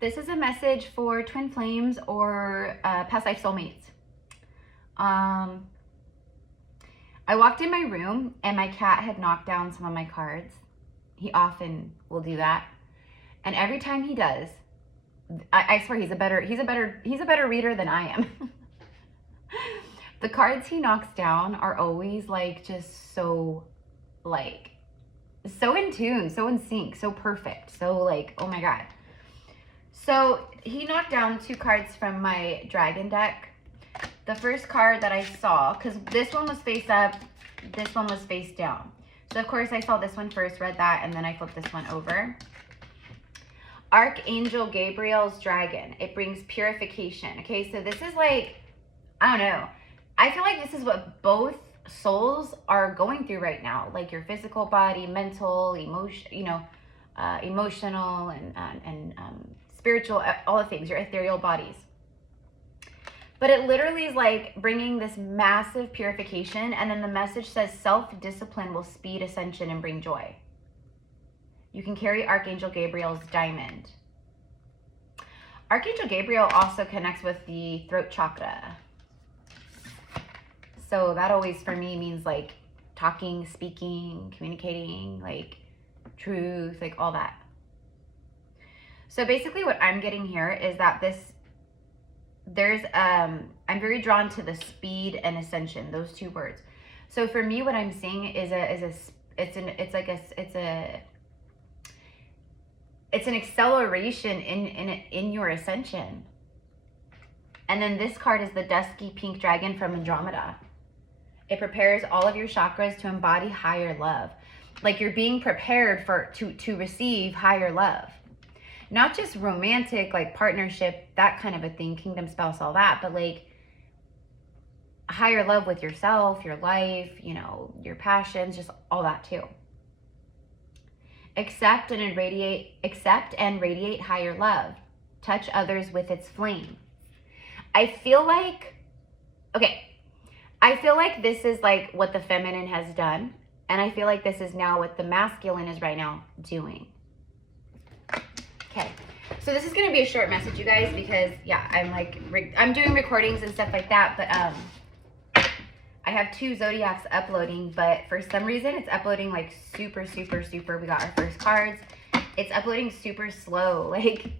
This is a message for twin flames or past life soulmates. I walked in my room and my cat had knocked down some of my cards. He often will do that. And every time he does, I swear he's a better reader than I am. The cards he knocks down are always like just so in tune, so in sync, so perfect. So like, oh my God. So he knocked down 2 cards from my dragon deck. The first card that I saw, because this one was face up, this one was face down. So of course I saw this one first, read that, and then I flipped this one over. Archangel Gabriel's dragon. It brings purification. Okay, so this is like, I don't know. I feel like this is what both souls are going through right now. Like your physical body, mental, emotional, and spiritual, all the things, your ethereal bodies. But it literally is like bringing this massive purification, and then the message says self-discipline will speed ascension and bring joy. You can carry Archangel Gabriel's diamond. Archangel Gabriel also connects with the throat chakra. So that always for me means like talking, speaking, communicating, like truth, like all that. So basically what I'm getting here is that I'm very drawn to the speed and ascension, those 2 words. So for me, what I'm seeing is it's an acceleration in your ascension. And then this card is the dusky pink dragon from Andromeda. It prepares all of your chakras to embody higher love. Like you're being prepared to receive higher love. Not just romantic, like partnership, that kind of a thing, kingdom spouse, all that, but like higher love with yourself, your life, you know, your passions, just all that too. Accept and radiate higher love. Touch others with its flame. I feel like this is like what the feminine has done, and I feel like this is now what the masculine is right now doing. Okay, so this is going to be a short message, you guys, because yeah, I'm doing recordings and stuff like that, but I have 2 zodiacs uploading, but for some reason it's uploading like super. We got our first cards. It's uploading super slow. Like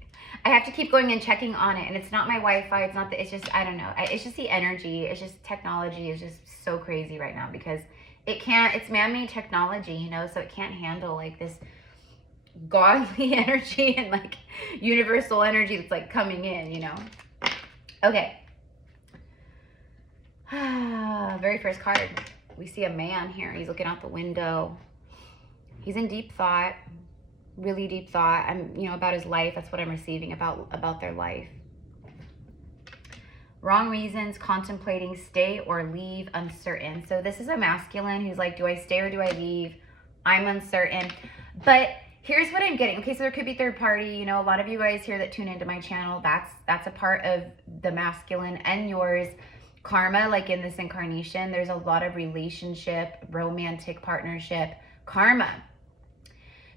I have to keep going and checking on it, and it's not my Wi-Fi. It's not it's just, I don't know. It's just the energy. It's just technology is just so crazy right now because it's man-made technology, you know, so it can't handle like this godly energy and like universal energy that's like coming in, you know. Okay. Very first card, we see a man here. He's looking out the window. He's in deep thought, really deep thought. About his life. That's what I'm receiving about their life. Wrong reasons, contemplating, stay or leave, uncertain. So this is a masculine who's like, do I stay or do I leave? I'm uncertain. But here's what I'm getting. Okay, so there could be third party. You know, a lot of you guys here that tune into my channel, that's a part of the masculine and yours. Karma, like in this incarnation, there's a lot of relationship, romantic partnership, karma.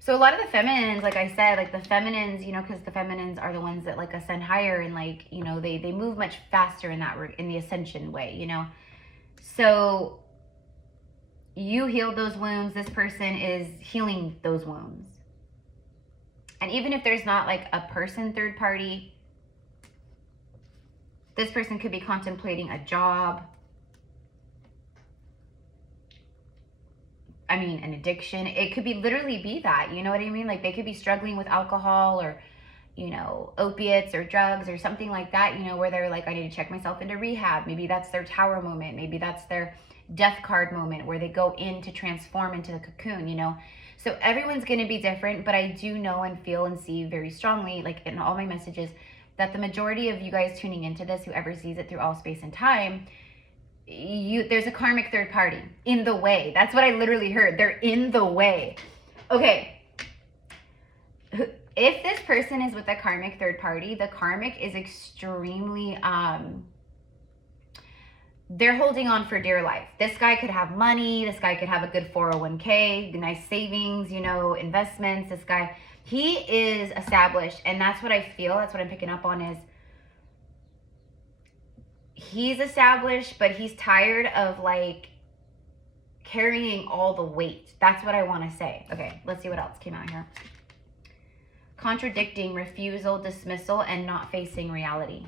So a lot of the feminines, like I said, like the feminines, you know, because the feminines are the ones that like ascend higher and like, you know, they move much faster in the ascension way, you know. So you healed those wounds. This person is healing those wounds. And even if there's not like a person third party, this person could be contemplating a job. An addiction. It could be literally be that, you know what I mean? Like they could be struggling with alcohol or, you know, opiates or drugs or something like that, you know, where they're like, I need to check myself into rehab. Maybe that's their tower moment. Maybe that's their death card moment where they go in to transform into the cocoon, you know? So everyone's going to be different, but I do know and feel and see very strongly, like in all my messages, that the majority of you guys tuning into this, whoever sees it through all space and time, there's a karmic third party in the way. That's what I literally heard. They're in the way. Okay. If this person is with a karmic third party, the karmic is extremely, they're holding on for dear life. This guy could have money. This guy could have a good 401k, nice savings, you know, investments. This guy He is established, and that's what I feel. That's what I'm picking up on is he's established, but he's tired of like carrying all the weight. That's what I want to say. Okay, let's see what else came out here. Contradicting, refusal, dismissal, and not facing reality.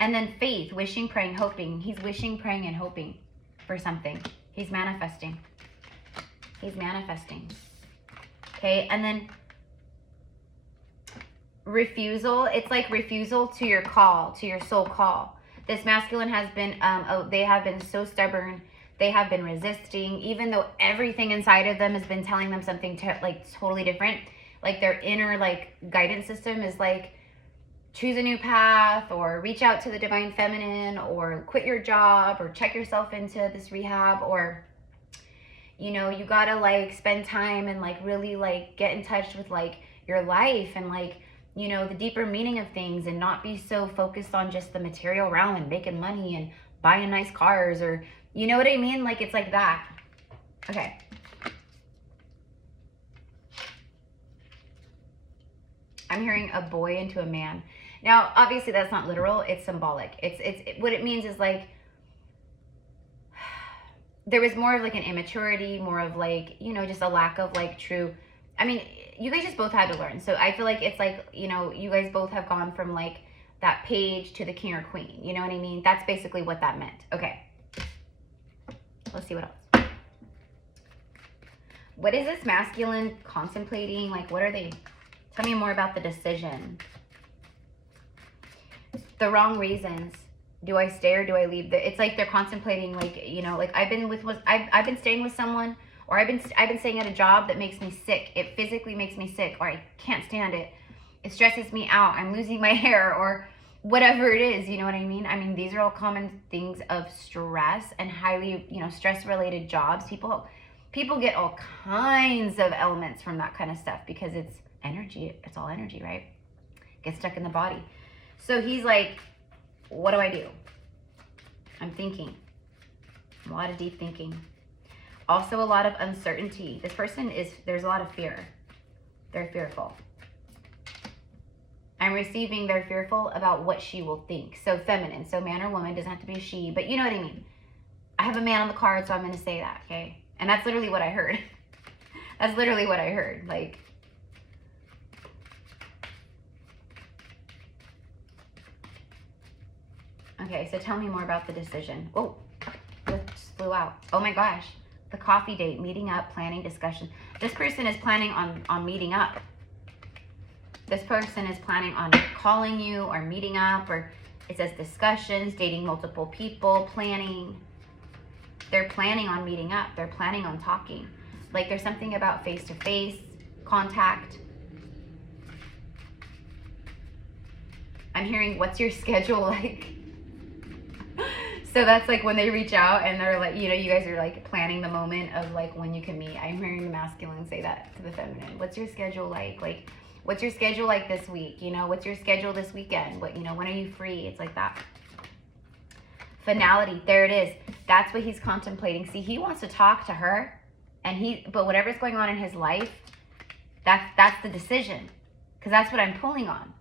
And then faith, wishing, praying, hoping. He's wishing, praying, and hoping for something. He's manifesting. He's manifesting. Okay, and then refusal. It's like refusal to your call, to your soul call. This masculine has been, they have been so stubborn. They have been resisting, even though everything inside of them has been telling them something like totally different. Like their inner like guidance system is like, choose a new path, or reach out to the divine feminine, or quit your job, or check yourself into this rehab, or, you know, you gotta like spend time and like really like get in touch with like your life and like, you know, the deeper meaning of things, and not be so focused on just the material realm and making money and buying nice cars, or, you know what I mean? Like, it's like that. Okay. I'm hearing a boy into a man. Now, obviously that's not literal, it's symbolic. It's what it means is like, there was more of like an immaturity, more of like, you know, just a lack of like true, I mean, you guys just both had to learn. So I feel like it's like, you know, you guys both have gone from like that page to the king or queen. You know what I mean? That's basically what that meant. Okay. Let's see what else. What is this masculine contemplating? Like, what are they? Tell me more about the decision. The wrong reasons. Do I stay or do I leave? It's like they're contemplating, like, you know, like I've been staying with someone, or I've been staying at a job that makes me sick. It physically makes me sick, or I can't stand it. It stresses me out. I'm losing my hair, or whatever it is. You know what I mean? I mean, these are all common things of stress and highly, you know, stress-related jobs. People get all kinds of elements from that kind of stuff because it's energy. It's all energy, right? Gets stuck in the body. So he's like, what do I do? I'm thinking. A lot of deep thinking. Also a lot of uncertainty. This person there's a lot of fear. They're fearful. I'm receiving they're fearful about what she will think. So feminine. So man or woman, doesn't have to be a she, but you know what I mean. I have a man on the card, so I'm going to say that, okay? And that's literally what I heard. That's literally what I heard. Like, okay, so tell me more about the decision. Oh, it just flew out. Oh my gosh. The coffee date, meeting up, planning, discussion. This person is planning on meeting up. This person is planning on calling you or meeting up, or it says discussions, dating multiple people, planning. They're planning on meeting up. They're planning on talking. Like there's something about face-to-face contact. I'm hearing, what's your schedule like? So that's like when they reach out and they're like, you know, you guys are like planning the moment of like when you can meet. I'm hearing the masculine say that to the feminine. What's your schedule like? Like, what's your schedule like this week? You know, what's your schedule this weekend? What, you know, when are you free? It's like that. Finality, there it is. That's what he's contemplating. See, he wants to talk to her, but whatever's going on in his life, that's the decision, because that's what I'm pulling on.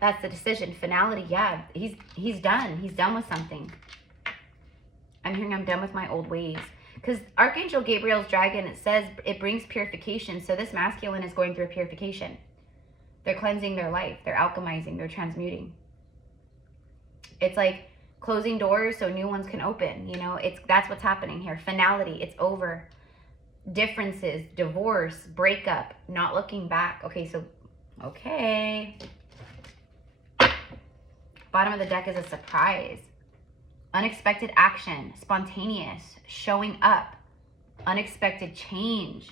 That's the decision. Finality, yeah, he's done. He's done with something. I'm hearing I'm done with my old ways. Because Archangel Gabriel's dragon, it says it brings purification. So this masculine is going through a purification. They're cleansing their life. They're alchemizing. They're transmuting. It's like closing doors so new ones can open. You know, that's what's happening here. Finality, it's over. Differences, divorce, breakup, not looking back. Okay, so, okay. Bottom of the deck is a surprise. Unexpected action, spontaneous, showing up, unexpected change.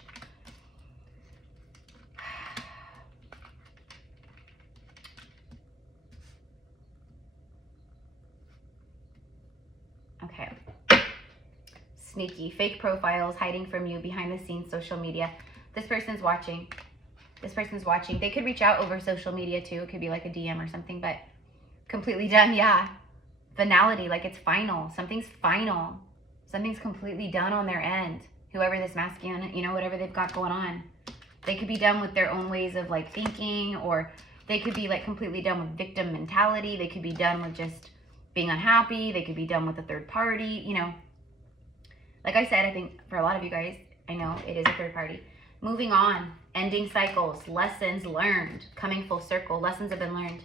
Okay. Sneaky, fake profiles, hiding from you, behind the scenes, social media. This person's watching. This person's watching. They could reach out over social media too. It could be like a DM or something, but completely done, yeah. Finality, like it's final. Something's final. Something's completely done on their end. whoever this masculine, you know, whatever they've got going on. They could be done with their own ways of like thinking, or they could be like completely done with victim mentality. They could be done with just being unhappy. They could be done with a third party, you know. Like I said, I think for a lot of you guys, I know it is a third party. Moving on, ending cycles, lessons learned, coming full circle. Lessons have been learned.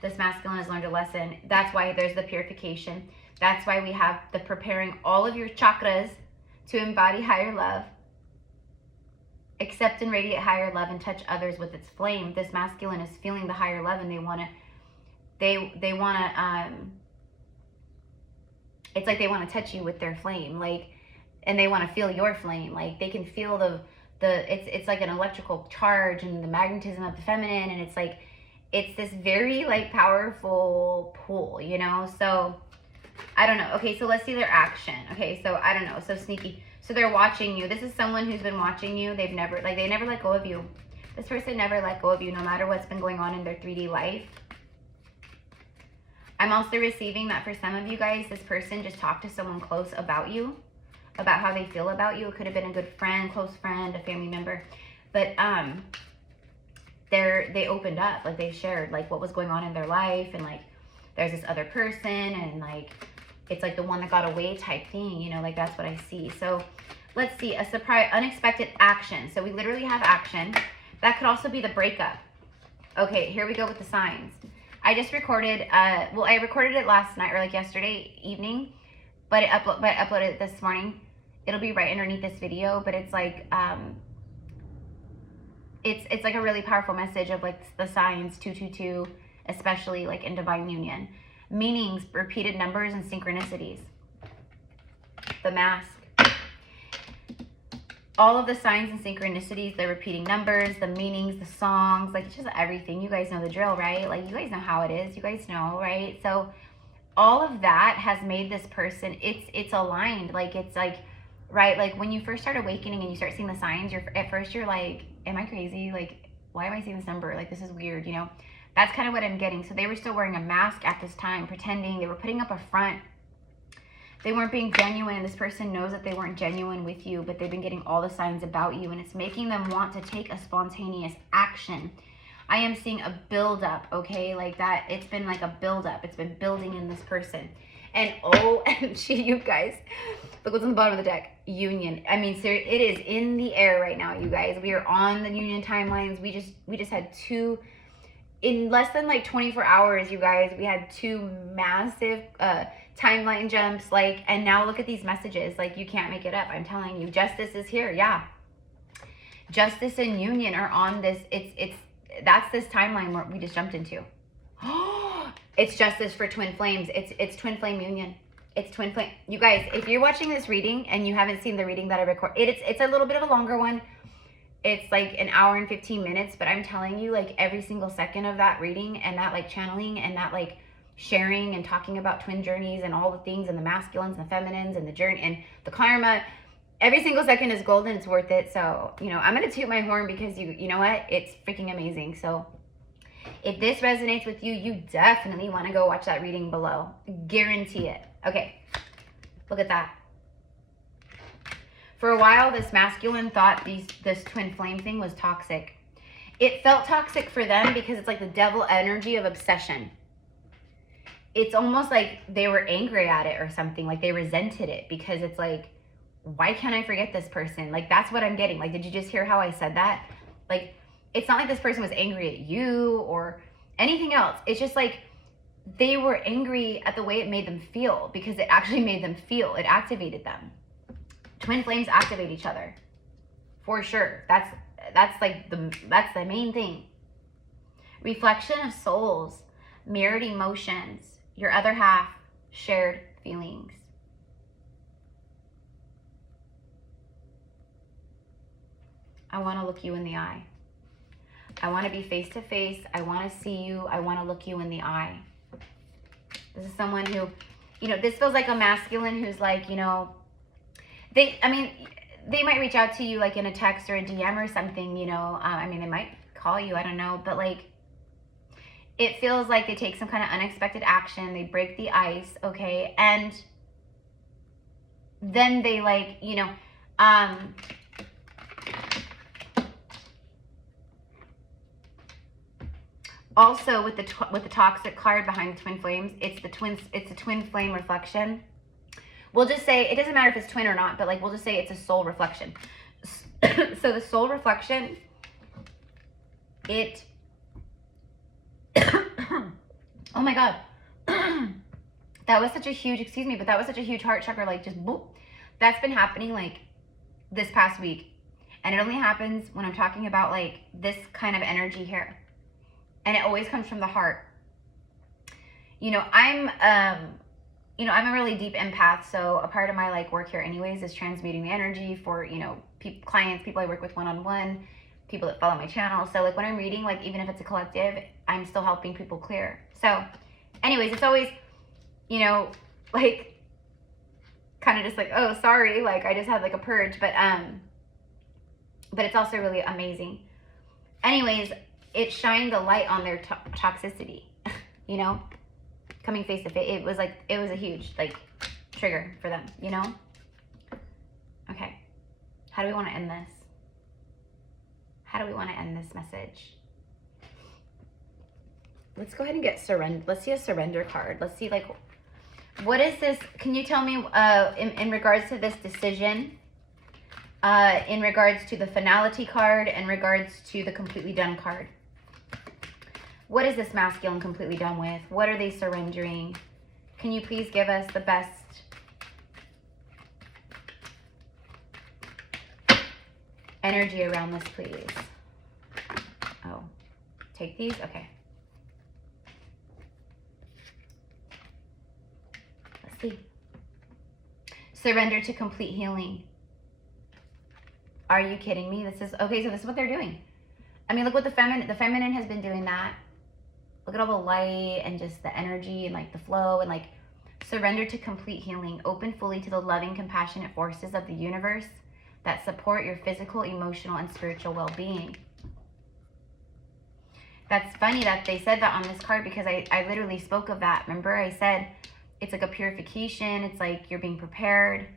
This masculine has learned a lesson. That's why there's the purification. That's why we have the preparing all of your chakras to embody higher love. Accept and radiate higher love and touch others with its flame. This masculine is feeling the higher love, and they want to, it's like they want to touch you with their flame, like, and they want to feel your flame. Like they can feel it's like an electrical charge and the magnetism of the feminine, and it's like, it's this very like powerful pull, you know? So I don't know. Okay, so let's see their action. Okay, so I don't know. So sneaky. So they're watching you. This is someone who's been watching you. They never let go of you. This person never let go of you, no matter what's been going on in their 3D life. I'm also receiving that for some of you guys, this person just talked to someone close about you, about how they feel about you. It could have been a good friend, close friend, a family member. But they opened up, like they shared like what was going on in their life, and like there's this other person, and like it's like the one that got away type thing, you know, like that's what I see. So let's see, a surprise, unexpected action. So we literally have action. That could also be the breakup. Okay, here we go with the signs. I just recorded, well, I recorded it last night or like yesterday evening, but I uploaded it this morning. It'll be right underneath this video, but it's like, it's like a really powerful message of like the signs 222, especially like in divine union. Meanings, repeated numbers, and synchronicities. The mask. All of the signs and synchronicities, the repeating numbers, the meanings, the songs, like it's just everything. You guys know the drill, right? Like you guys know how it is. You guys know, right? So all of that has made this person, it's aligned. Like it's like, right? Like when you first start awakening and you start seeing the signs, at first you're like, am I crazy? Like, why am I seeing this number? Like, this is weird, you know? That's kind of what I'm getting. So they were still wearing a mask at this time, pretending. They were putting up a front. They weren't being genuine. This person knows that they weren't genuine with you, but they've been getting all the signs about you, and it's making them want to take a spontaneous action. I am seeing a buildup, okay? Like that, it's been like a buildup. It's been building in this person. And OMG, you guys, look what's on the bottom of the deck. Union. I mean, seriously, it is in the air right now, you guys. We are on the union timelines. We just had two, in less than like 24 hours, you guys, we had two massive timeline jumps, like, and now look at these messages. Like, you can't make it up. I'm telling you, justice is here. Yeah, justice and union are on this. That's this timeline where we just jumped into. It's justice for twin flames. It's twin flame union. It's twin flame. You guys, if you're watching this reading and you haven't seen the reading that I record, it's a little bit of a longer one. It's like an hour and 15 minutes, but I'm telling you, like every single second of that reading and that like channeling and that like sharing and talking about twin journeys and all the things and the masculines and the feminines and the journey and the karma, every single second is golden. It's worth it. So, you know, I'm going to toot my horn because you know what? It's freaking amazing. So if this resonates with you, you definitely want to go watch that reading below. Guarantee it. Okay. Look at that. For a while, this masculine thought this twin flame thing was toxic. It felt toxic for them because it's like the devil energy of obsession. It's almost like they were angry at it or something, like they resented it because it's like, why can't I forget this person? Like, that's what I'm getting. Like, did you just hear how I said that? Like, it's not like this person was angry at you or anything else. It's just like they were angry at the way it made them feel because it actually made them feel. It activated them. Twin flames activate each other, for sure. That's the main thing. Reflection of souls, mirrored emotions, your other half, shared feelings. I want to look you in the eye. I want to be face to face. I want to see you. I want to look you in the eye. This is someone who, you know, this feels like a masculine who's like, you know, they might reach out to you like in a text or a DM or something, you know. I mean, they might call you, I don't know. But like, it feels like they take some kind of unexpected action. They break the ice, okay? And then they like, you know, Also, with the toxic card behind the twin flames, it's a twin flame reflection. We'll just say, it doesn't matter if it's twin or not, but like we'll just say it's a soul reflection. So the soul reflection, it, oh my God. That was such a huge, excuse me, but that was such a huge heart chakra, like just boop. That's been happening like this past week. And it only happens when I'm talking about like this kind of energy here. And it always comes from the heart. You know, I'm a really deep empath. So a part of my like work here anyways is transmuting the energy for, you know, clients, people I work with one-on-one, people that follow my channel. So like when I'm reading, like even if it's a collective, I'm still helping people clear. So anyways, it's always, you know, like kind of just like, oh, sorry, like I just had like a purge, but it's also really amazing. Anyways, it shined the light on their toxicity, you know, coming face to face. It was a huge like trigger for them, you know? Okay. How do we want to end this? How do we want to end this message? Let's go ahead and get surrender. Let's see a surrender card. Let's see, like, what is this? Can you tell me in regards to this decision, in regards to the finality card, in regards to the completely done card? What is this masculine completely done with? What are they surrendering? Can you please give us the best energy around this, please? Oh, take these? Okay. Let's see. Surrender to complete healing. Are you kidding me? This is, okay, so this is what they're doing. I mean, look what the feminine has been doing that. Look at all the light and just the energy and like the flow and like surrender to complete healing. Open fully to the loving, compassionate forces of the universe that support your physical, emotional, and spiritual well-being. That's funny that they said that on this card because I literally spoke of that. Remember I said it's like a purification. It's like you're being prepared.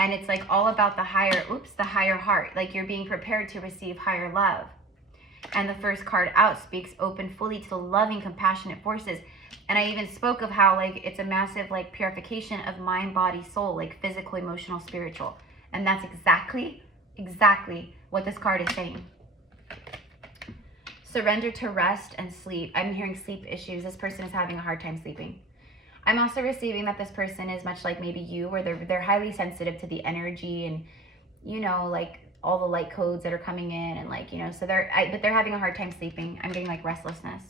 And it's like all about the higher heart. Like you're being prepared to receive higher love. And the first card out speaks open fully to the loving, compassionate forces. And I even spoke of how like it's a massive like purification of mind, body, soul, like physical, emotional, spiritual. And that's exactly what this card is saying. Surrender to rest and sleep. I'm hearing sleep issues. This person is having a hard time sleeping. I'm also receiving that this person is much like maybe you, where they're highly sensitive to the energy and, you know, like all the light codes that are coming in and like, you know, so but they're having a hard time sleeping. I'm getting like restlessness.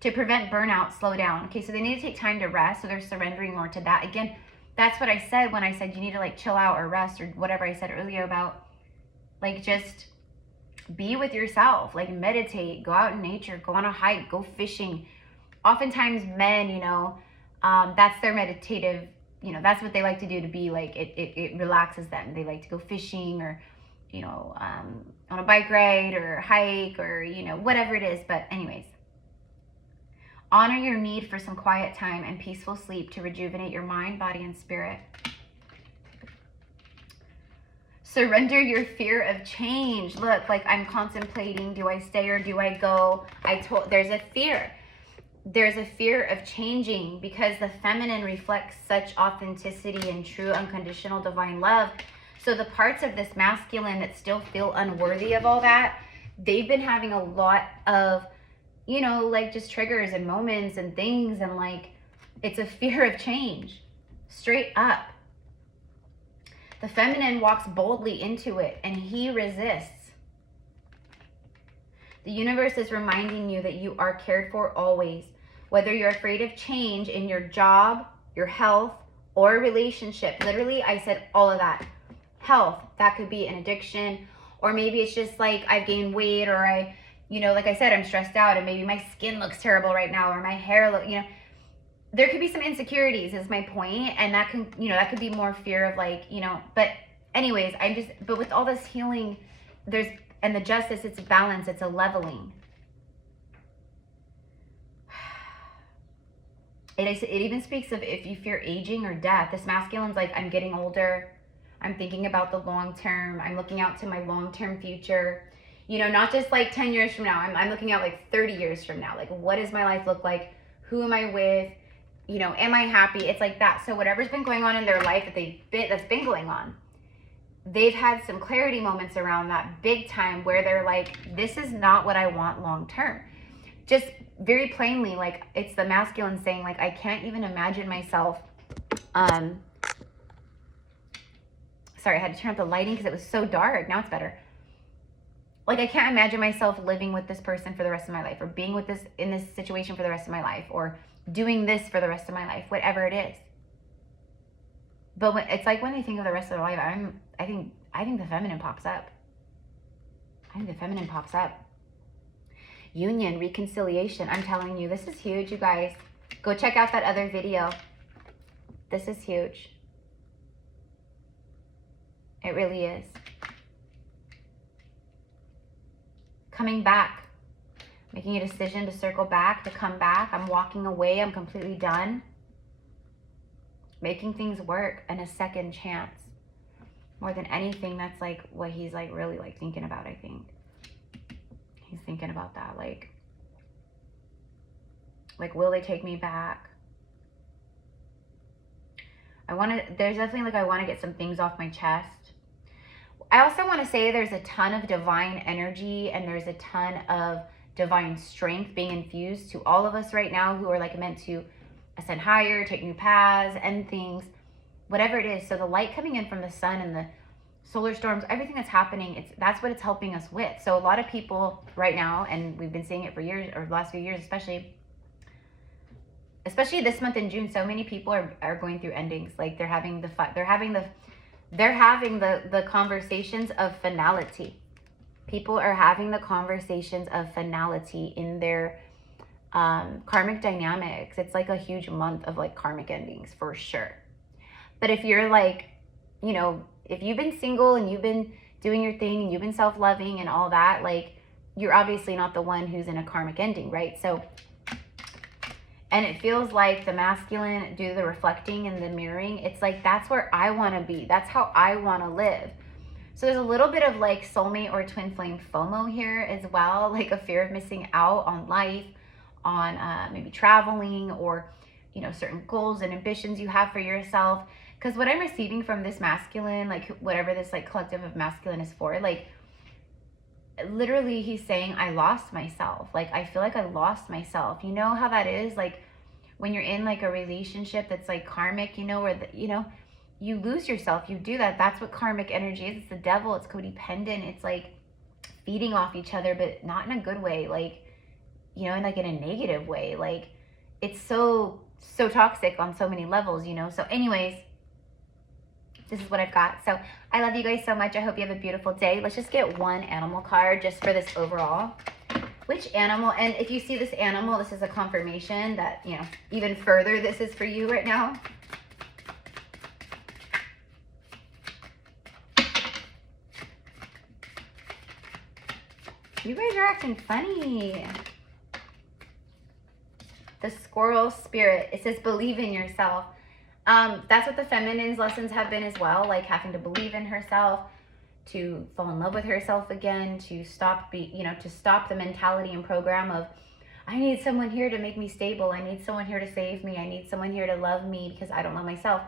To prevent burnout, slow down. Okay, so they need to take time to rest, so they're surrendering more to that. Again, that's what I said when I said you need to like chill out or rest or whatever I said earlier about like just be with yourself, like meditate, go out in nature, go on a hike, go fishing. Oftentimes men, you know, that's their meditative, you know, that's what they like to do to be like, it relaxes them. They like to go fishing or, you know, on a bike ride or hike or, you know, whatever it is. But anyways, honor your need for some quiet time and peaceful sleep to rejuvenate your mind, body, and spirit. Surrender your fear of change. Look, like I'm contemplating, do I stay or do I go? There's a fear. There's a fear of changing because the feminine reflects such authenticity and true unconditional divine love. So the parts of this masculine that still feel unworthy of all that, they've been having a lot of, you know, like just triggers and moments and things, and like it's a fear of change, straight up. The feminine walks boldly into it and he resists. The universe is reminding you that you are cared for always. Whether you're afraid of change in your job, your health, or a relationship. Literally, I said all of that. Health, that could be an addiction, or maybe it's just like I've gained weight, or I, you know, like I said, I'm stressed out and maybe my skin looks terrible right now, or my hair look, you know, there could be some insecurities is my point, and that can, you know, that could be more fear of like, you know, but anyways, but with all this healing, and the justice, it's balance, it's a leveling. It even speaks of if you fear aging or death. This masculine's like, I'm getting older. I'm thinking about the long term. I'm looking out to my long-term future. You know, not just like 10 years from now. I'm looking out like 30 years from now. Like, what does my life look like? Who am I with? You know, am I happy? It's like that. So whatever's been going on in their life that's been going on, they've had some clarity moments around that big time where they're like, this is not what I want long term. Just very plainly, like, it's the masculine saying, like, I can't even imagine myself. Sorry, I had to turn up the lighting because it was so dark. Now it's better. Like, I can't imagine myself living with this person for the rest of my life, or being with this in this situation for the rest of my life, or doing this for the rest of my life, whatever it is. But it's like when they think of the rest of their life, I think the feminine pops up. I think the feminine pops up. Union, reconciliation. I'm telling you, this is huge, you guys. Go check out that other video. This is huge. It really is. Coming back. Making a decision to circle back, to come back. I'm walking away. I'm completely done. Making things work, and a second chance. More than anything, that's like what he's like really like thinking about, I think. He's thinking about that. Like, will they take me back? There's definitely like, I want to get some things off my chest. I also want to say there's a ton of divine energy, and there's a ton of divine strength being infused to all of us right now who are like meant to ascend higher, take new paths, end things, whatever it is. So the light coming in from the sun and the solar storms, everything that's happening, that's what it's helping us with. So a lot of people right now, and we've been seeing it for years, or the last few years especially this month in June, so many people are going through endings. Like, they're having the conversations of finality. People are having the conversations of finality in their karmic dynamics. It's like a huge month of like karmic endings for sure. But if you're like, you know, if you've been single and you've been doing your thing and you've been self-loving and all that, like, you're obviously not the one who's in a karmic ending, right? So, and it feels like the masculine, due to the reflecting and the mirroring, it's like, that's where I want to be. That's how I want to live. So there's a little bit of like soulmate or twin flame FOMO here as well, like a fear of missing out on life, on maybe traveling, or, you know, certain goals and ambitions you have for yourself. Because what I'm receiving from this masculine, like whatever this like collective of masculine is for, like, literally he's saying, I lost myself. Like, I feel like I lost myself. You know how that is? Like, when you're in like a relationship that's like karmic, you know, where you lose yourself. You do that. That's what karmic energy is. It's the devil. It's codependent. It's like feeding off each other, but not in a good way. Like, you know, like in a negative way. Like, it's so toxic on so many levels, you know? So anyways, this is what I've got. So I love you guys so much. I hope you have a beautiful day. Let's just get one animal card just for this overall. Which animal? And if you see this animal, this is a confirmation that, you know, even further, this is for you right now. You guys are acting funny. The squirrel spirit. It says believe in yourself. That's what the feminine's lessons have been as well. Like having to believe in herself, to fall in love with herself again, to stop the mentality and program of, I need someone here to make me stable. I need someone here to save me. I need someone here to love me because I don't love myself.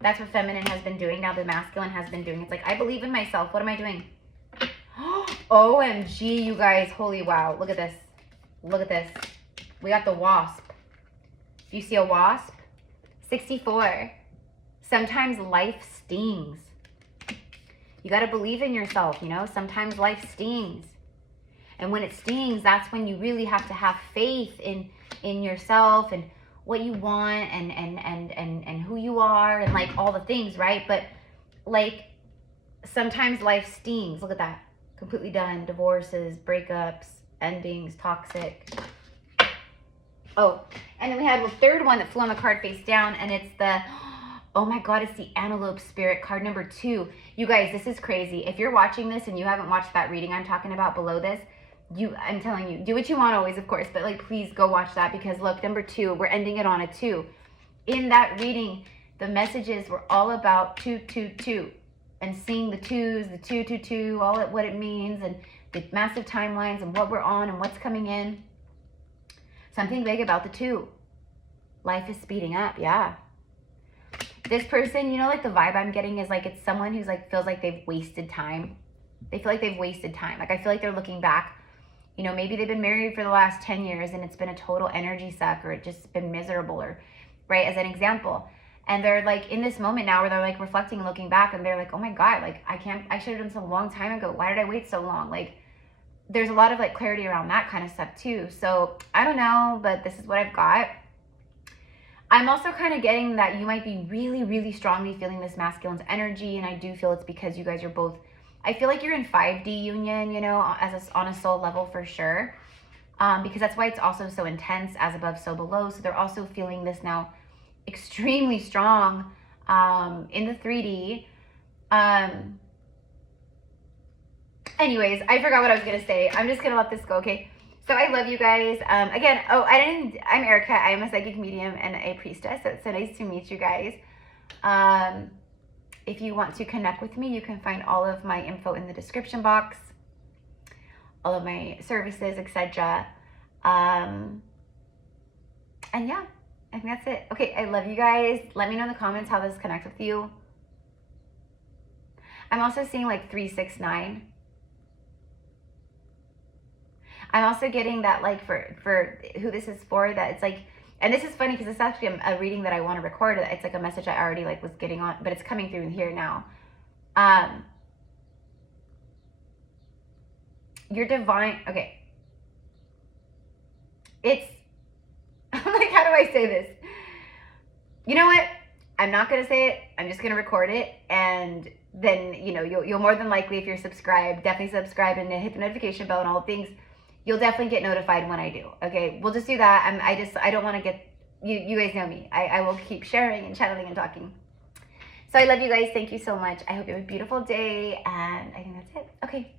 That's what feminine has been doing. Now the masculine has been doing. It's like, I believe in myself. What am I doing? OMG, you guys. Holy wow. Look at this. Look at this. We got the wasp. You see a wasp? 64. Sometimes life stings. You got to believe in yourself, you know? Sometimes life stings. And when it stings, that's when you really have to have faith in yourself and what you want and who you are and like all the things, right? But like sometimes life stings. Look at that. Completely done. Divorces, breakups, endings, toxic. Oh, and then we had a third one that flew on the card face down, and it's the, oh my God, it's the antelope spirit, card number 2. You guys, this is crazy. If you're watching this and you haven't watched that reading I'm talking about below this, I'm telling you, do what you want always, of course, but like, please go watch that, because look, number 2, we're ending it on a 2. In that reading, the messages were all about 222. and seeing the twos, the 222, all at what it means, and the massive timelines and what we're on and what's coming in. Something big about the 2. Life is speeding up, yeah. This person, you know, like the vibe I'm getting is like it's someone who's like feels like they've wasted time. They feel like they've wasted time. Like I feel like they're looking back. You know, maybe they've been married for the last 10 years and it's been a total energy suck, or it's just been miserable, or right, as an example. And they're like in this moment now where they're like reflecting and looking back, and they're like, oh my God, like I should have done this a long time ago. Why did I wait so long? Like there's a lot of like clarity around that kind of stuff too. So I don't know, but this is what I've got. I'm also kind of getting that you might be really, really strongly feeling this masculine's energy. And I do feel it's because you guys are both, I feel like you're in 5D union, you know, on a soul level for sure. Because that's why it's also so intense, as above, so below. So they're also feeling this now extremely strong in the 3D. Anyways, I forgot what I was going to say. I'm just going to let this go, okay? So I love you guys. Again, I'm Erica. I am a psychic medium and a priestess. So it's so nice to meet you guys. If you want to connect with me, you can find all of my info in the description box, all of my services, etc. And yeah, I think that's it. Okay, I love you guys. Let me know in the comments how this connects with you. I'm also seeing like 369. I'm also getting that like for who this is for, that it's like, and this is funny because it's actually a reading that I want to record. It's like a message I already like was getting on, but it's coming through here now. Your divine, okay. It's, like, how do I say this? You know what? I'm not going to say it. I'm just going to record it. And then, you know, you'll more than likely, if you're subscribed, definitely subscribe and hit the notification bell and all the things. You'll definitely get notified when I do. Okay, we'll just do that. I don't want to get, you guys know me. I will keep sharing and channeling and talking. So I love you guys. Thank you so much. I hope you have a beautiful day. And I think that's it. Okay.